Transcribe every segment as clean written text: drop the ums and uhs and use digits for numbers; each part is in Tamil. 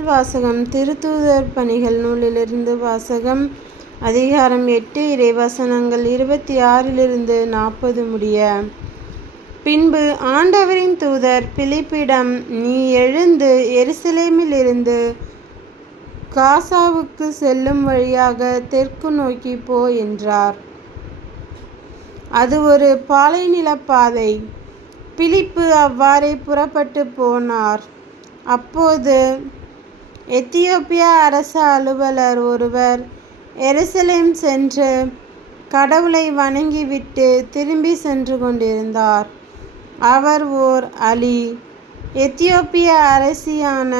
முதல் வாசகம் திருத்தூதர் பணிகள் நூலிலிருந்து வாசகம். அதிகாரம் 8 இறைவசனங்கள் 26 40 முடிய. பின்பு ஆண்டவரின் தூதர் பிலிப்பிடம், நீ எழுந்து எருசலேமிலிருந்து காசாவுக்கு செல்லும் வழியாக தெற்கு நோக்கி போ என்றார். அது ஒரு பாலைநிலப்பாதை. பிலிப்பு அவ்வாறே புறப்பட்டு போனார். அப்போது எத்தியோப்பியா அரச அலுவலர் ஒருவர் எருசலேம் சென்று கடவுளை வணங்கிவிட்டு திரும்பி சென்று கொண்டிருந்தார். அவர் ஓர் அலி, எத்தியோப்பிய அரசியான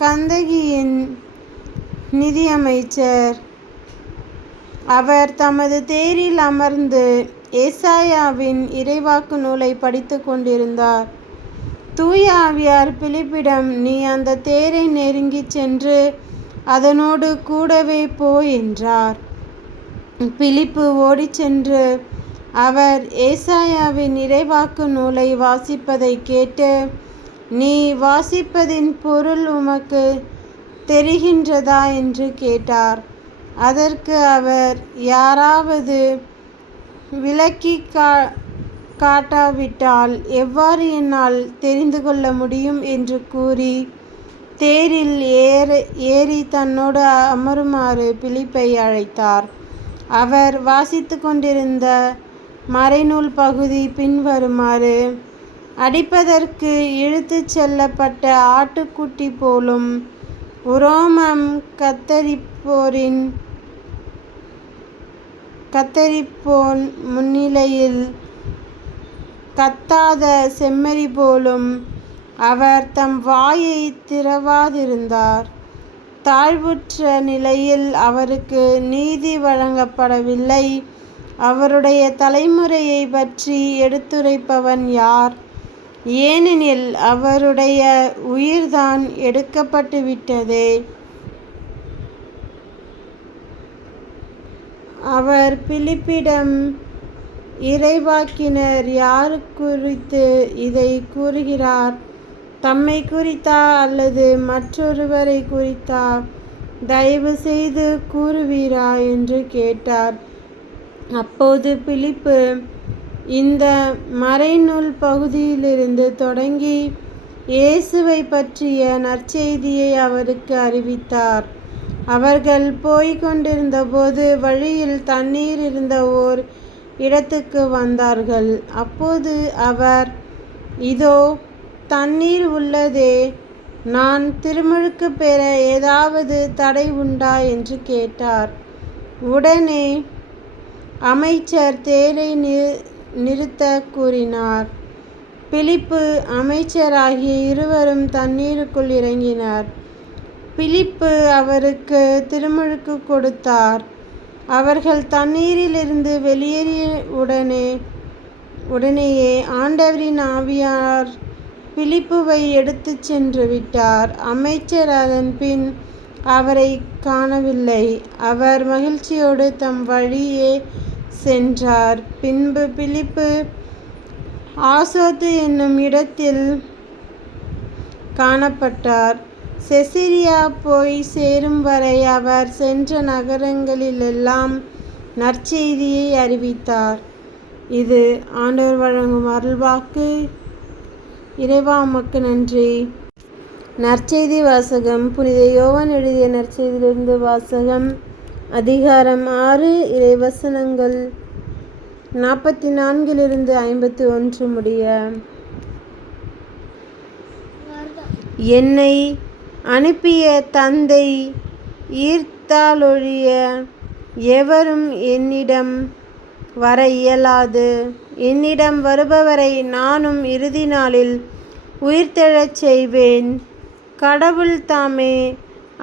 கந்தகியின் நிதியமைச்சர். அவர் தமது தேரில் அமர்ந்து ஏசாயாவின் இறைவாக்கு நூலை படித்து கொண்டிருந்தார். தூய ஆவியார் பிலிப்பிடம், நீ அந்த தேரை நெருங்கிச் சென்று அதனோடு கூடவே போ என்றார். பிலிப்பு ஓடிச் சென்று அவர் ஏசாயாவின் இறைவாக்கு நூலை வாசிப்பதை கேட்டு, நீ வாசிப்பதின் பொருள் உமக்கு தெரிகின்றதா என்று கேட்டார். அதற்கு அவர், யாராவது விளக்கி காட்டாவிட்டால் எவ்வாறு என்னால் தெரிந்து கொள்ள முடியும் என்று கூறி தேரில் ஏறி தன்னோடு அமருமாறு பிலிப்பை அழைத்தார். அவர் வாசித்து கொண்டிருந்த மறைநூல் பகுதி பின்வருமாறு: அடிப்பதற்கு இழுத்துச் செல்லப்பட்ட ஆட்டுக்குட்டி போலும் உரோமம் கத்தரிப்போன் முன்னிலையில் கத்தாத செம்மறி போலும் அவர் தம் வாயை திறவாதிருந்தார். தாழ்வுற்ற நிலையில் அவருக்கு நீதி வழங்கப்படவில்லை. அவருடைய தலைமுறையை பற்றி எடுத்துரைப்பவன் யார்? ஏனெனில் அவருடைய உயிர்தான் எடுக்கப்பட்டுவிட்டதே. அவர் பிலிப்பிடம், இறைவாக்கினர் யார் குறித்து இதை கூறுகிறார்? தம்மை குறித்தா அல்லது மற்றொருவரை குறித்தா? தயவு செய்து கூறுவீரா என்று கேட்டார். அப்போது பிலிப்பு இந்த மறைநூல் பகுதியிலிருந்து தொடங்கி இயேசுவை பற்றிய நற்செய்தியை அவருக்கு அறிவித்தார். அவர்கள் போய்க் கொண்டிருந்தபோது வழியில் தண்ணீர் இருந்த ஓர் இடத்துக்கு வந்தார்கள். அப்போது அவர், இதோ தண்ணீர் உள்ளதே, நான் திருமுழுக்கு பெற ஏதாவது தடை உண்டா என்று கேட்டார். உடனே அமைச்சர் தேரை நிறுத்த கூறினார். பிலிப்பு அமைச்சர் ஆகிய இருவரும் தண்ணீருக்குள் இறங்கினர். பிலிப்பு அவருக்கு திருமுழுக்கு கொடுத்தார். அவர்கள் தண்ணீரிலிருந்து வெளியேறிய உடனேயே ஆண்டவரின் ஆவியார் பிலிப்புவை எடுத்துச் சென்று விட்டார். அமைச்சர் அதன் பின் அவரை காணவில்லை. அவர் மகிழ்ச்சியோடு தம் வழியே சென்றார். பின்பு பிலிப்பு ஆசோத்து என்னும் இடத்தில் காணப்பட்டார். செசரியா போய் சேரும் வரை அவர் சென்ற நகரங்களிலெல்லாம் நற்செய்தியை அறிவித்தார். இது ஆண்டவர் வழங்கும் அருள்வாக்கு. இறைவா, உமக்கு நன்றி. நற்செய்தி வாசகம். புனித யோவான் எழுதிய நற்செய்தியிலிருந்து வாசகம். அதிகாரம் 6 இறைவசனங்கள் 44 51 முடிய. என்னை அனுப்பிய தந்தை ஈர்த்தாலொழிய எவரும் என்னிடம் வர இயலாது. என்னிடம் வருபவரை நானும் இறுதி நாளில் உயிர்த்தெழச் செய்வேன். கடவுள் தாமே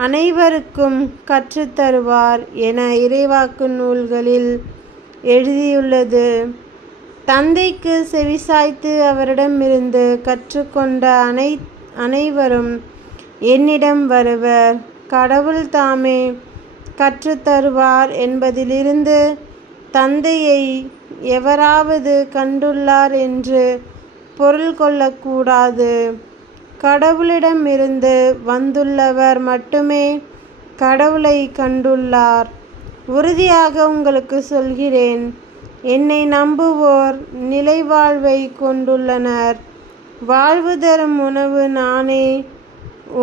அனைவருக்கும் கற்றுத்தருவார் என இறைவாக்கு நூல்களில் எழுதியுள்ளது. தந்தைக்கு செவிசாய்த்து அவரிடமிருந்து கற்றுக்கொண்ட அனைவரும் என்னிடம் வருவர். கடவுள் தாமே கற்றுத்தருவார் என்பதிலிருந்து தந்தையை எவராவது கண்டுள்ளார் என்று பொருள் கொள்ளக்கூடாது. கடவுளிடமிருந்து வந்துள்ளவர் மட்டுமே கடவுளை கண்டுள்ளார். உறுதியாக உங்களுக்கு சொல்கிறேன், என்னை நம்புவோர் நிலைவாழ்வை கொண்டுள்ளனர். வாழ்வு தரும் உணவு நானே.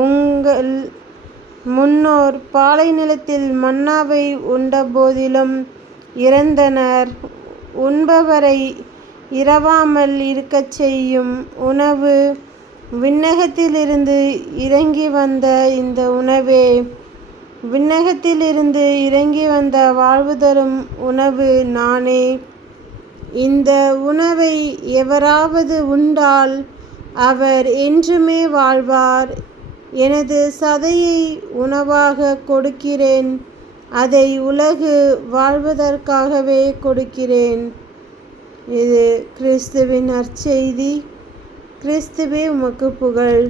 உங்கள் முன்னோர் பாலை நிலத்தில் மன்னாவை உண்டபோதிலும் இறந்தனர். உண்பவரை இரவாமல் இருக்கச் செய்யும் உணவு விண்ணகத்திலிருந்து இறங்கி வந்த இந்த உணவே. விண்ணகத்திலிருந்து இறங்கி வந்த வாழ்வு தரும் உணவு நானே. இந்த உணவை எவராவது உண்டால் அவர் என்றுமே வாழ்வார். எனது சதையை உணவாக கொடுக்கிறேன். அதை உலகு வாழ்வதற்காகவே கொடுக்கிறேன். இது கிறிஸ்துவின் நற்செய்தி. கிறிஸ்துவே உமக்கு புகழ்.